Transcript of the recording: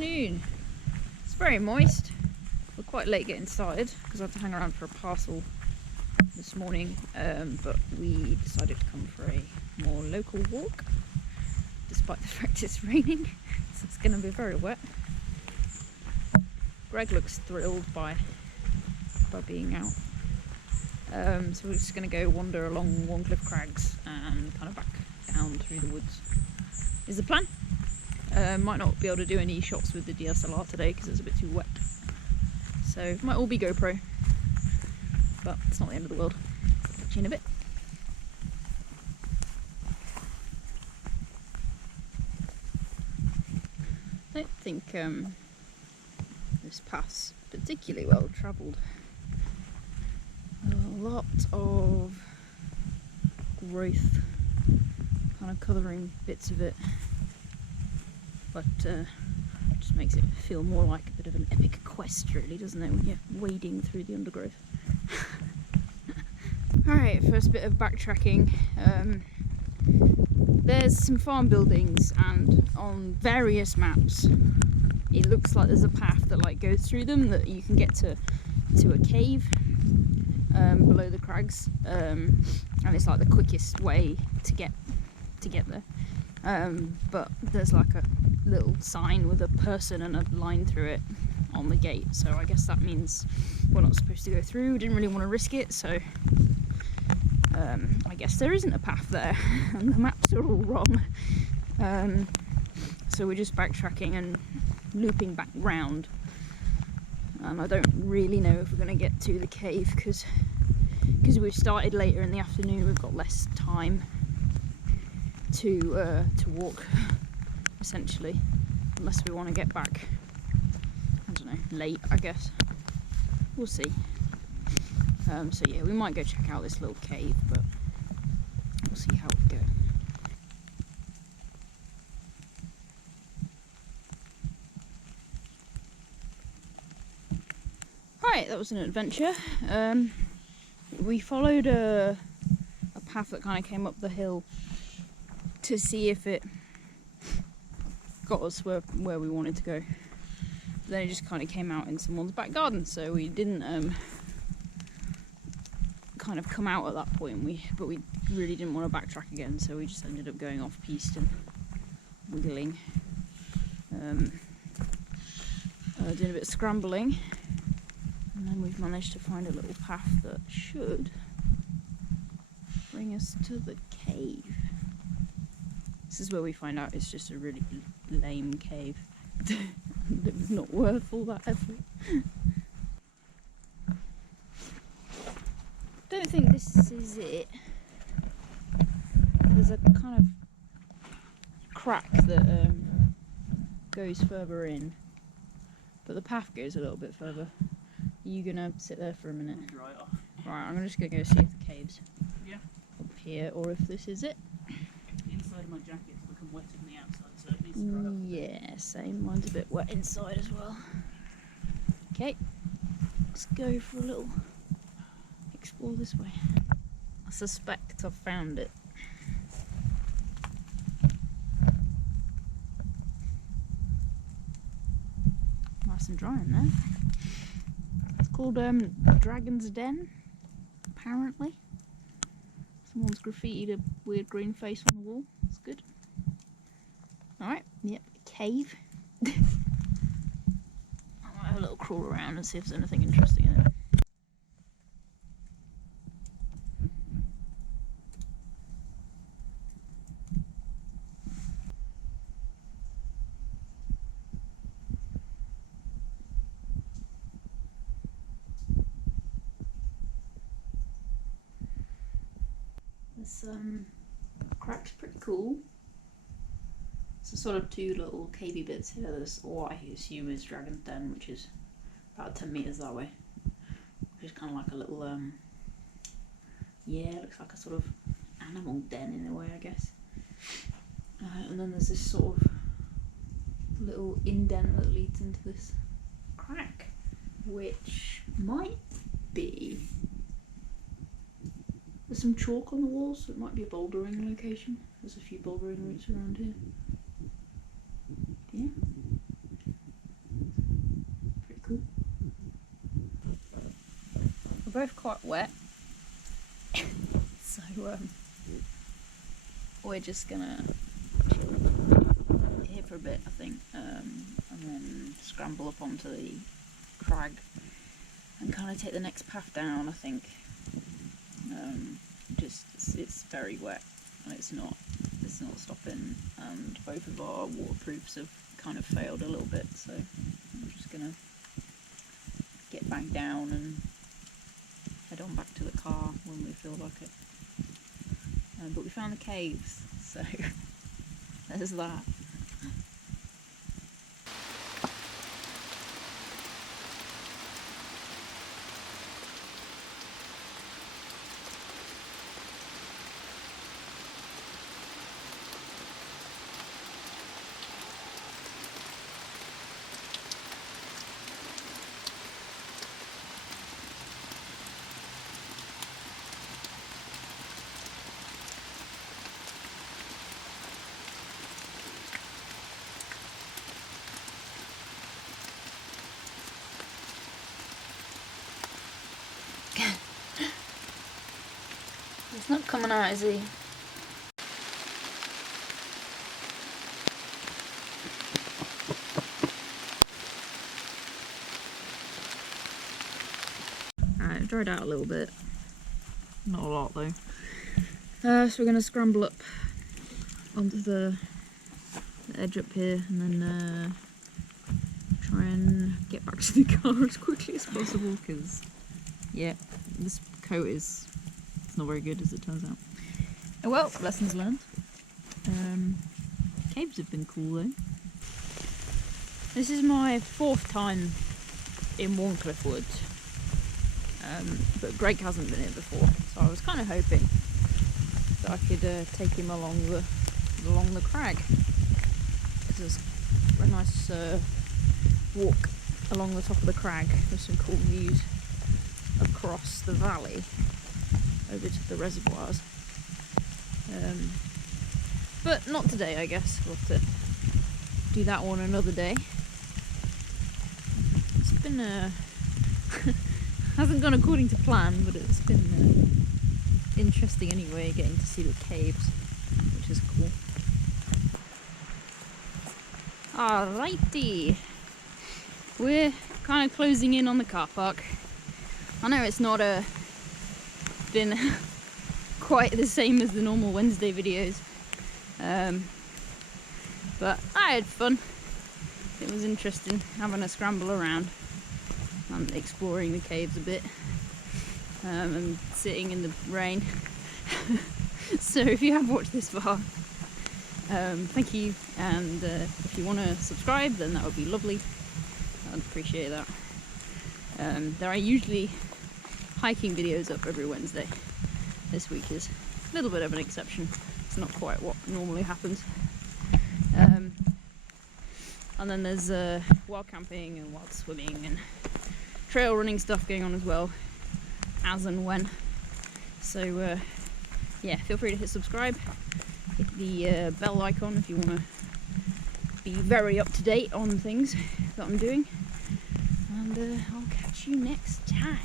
afternoon. It's very moist. We're quite late getting started because I had to hang around for a parcel this morning, but we decided to come for a more local walk despite the fact it's raining, so it's going to be very wet. Greg looks thrilled by being out, so we're just going to go wander along Wharncliffe Crags and kind of back down through the woods is the plan. Might not be able to do any shots with the DSLR today because it's a bit too wet, so it might all be GoPro, but it's not the end of the world. Catch you in a bit. I don't think this path's particularly well travelled. A lot of growth kind of colouring bits of it, but just makes it feel more like a bit of an epic quest, really, doesn't it, when you're wading through the undergrowth. Alright, first bit of backtracking. There's some farm buildings, and on various maps it looks like there's a path that goes through them, that you can get to a cave below the crags, and it's like the quickest way to get there. But there's like a little sign with a person and a line through it on the gate, so I guess that means we're not supposed to go through. We didn't really want to risk it, so I guess there isn't a path there and the maps are all wrong, so we're just backtracking and looping back round, and I don't really know if we're going to get to the cave because we've started later in the afternoon. We've got less time to walk, essentially, unless we want to get back, I don't know, late, I guess. We'll see. So yeah, we might go check out this little cave, but we'll see how it goes. Right, that was an adventure. We followed a path that kind of came up the hill to see if it got us where we wanted to go. But then it just kind of came out in someone's back garden, so we didn't kind of come out at that point. But we really didn't want to backtrack again, so we just ended up going off piste and wiggling, doing a bit of scrambling, and then we've managed to find a little path that should bring us to the cave. This is where we find out it's just a really lame cave. It was not worth all that effort. Don't think this is it. There's a kind of crack that goes further in, but the path goes a little bit further. Are you gonna sit there for a minute? Right, I'm just gonna go see if the cave's up here, or if this is it. The inside of my jacket's become wetter than the outside, so it needs to dry up. Yeah, same. Mine's a bit wet inside as well. Okay, let's go for a little explore this way. I suspect I've found it. Nice and dry in there. It's called Dragon's Den, apparently. Someone's graffitied a weird green face on the wall. That's good. Alright, yep, cave. I might have a little crawl around and see if there's anything interesting in it. This crack's pretty cool. So sort of two little cavey bits here. There's what I assume is Dragon's Den, which is about 10 metres that way. Which is kind of like a little, yeah, it looks like a sort of animal den in a way, I guess. And then there's this sort of little indent that leads into this crack, which might be... There's some chalk on the walls, so it might be a bouldering location. There's a few bouldering routes around here. Yeah. We're both quite wet, so we're just gonna chill here for a bit, I think, and then scramble up onto the crag and kind of take the next path down, I think. It's very wet and it's not stopping, and both of our waterproofs have kind of failed a little bit, so I'm just gonna get back down and head on back to the car when we feel like it. But we found the caves, so there's that. It's not coming out, is he? Alright, I've dried out a little bit. Not a lot though. So we're going to scramble up onto the edge up here and then try and get back to the car as quickly as possible, because yeah, this coat is not very good as it turns out. Oh well, lessons learned. Caves have been cool though. This is my 4th time in Wharncliffe Woods, but Greg hasn't been here before, so I was kind of hoping that I could take him along the crag. There's a nice walk along the top of the crag with some cool views across the valley over to the reservoirs. But not today, I guess. We'll have to do that one another day. It's been hasn't gone according to plan, but it's been interesting anyway, getting to see the caves, which is cool. Alrighty, we're kind of closing in on the car park. I know it's not been quite the same as the normal Wednesday videos, but I had fun. It was interesting having a scramble around and exploring the caves a bit, and sitting in the rain. So if you have watched this far, thank you, and if you want to subscribe, then that would be lovely. I'd appreciate that. There are usually hiking videos up every Wednesday. This week is a little bit of an exception. It's not quite what normally happens. And then there's wild camping and wild swimming and trail running stuff going on as well, as and when. So yeah, feel free to hit subscribe, hit the bell icon if you want to be very up to date on things that I'm doing, and I'll catch you next time.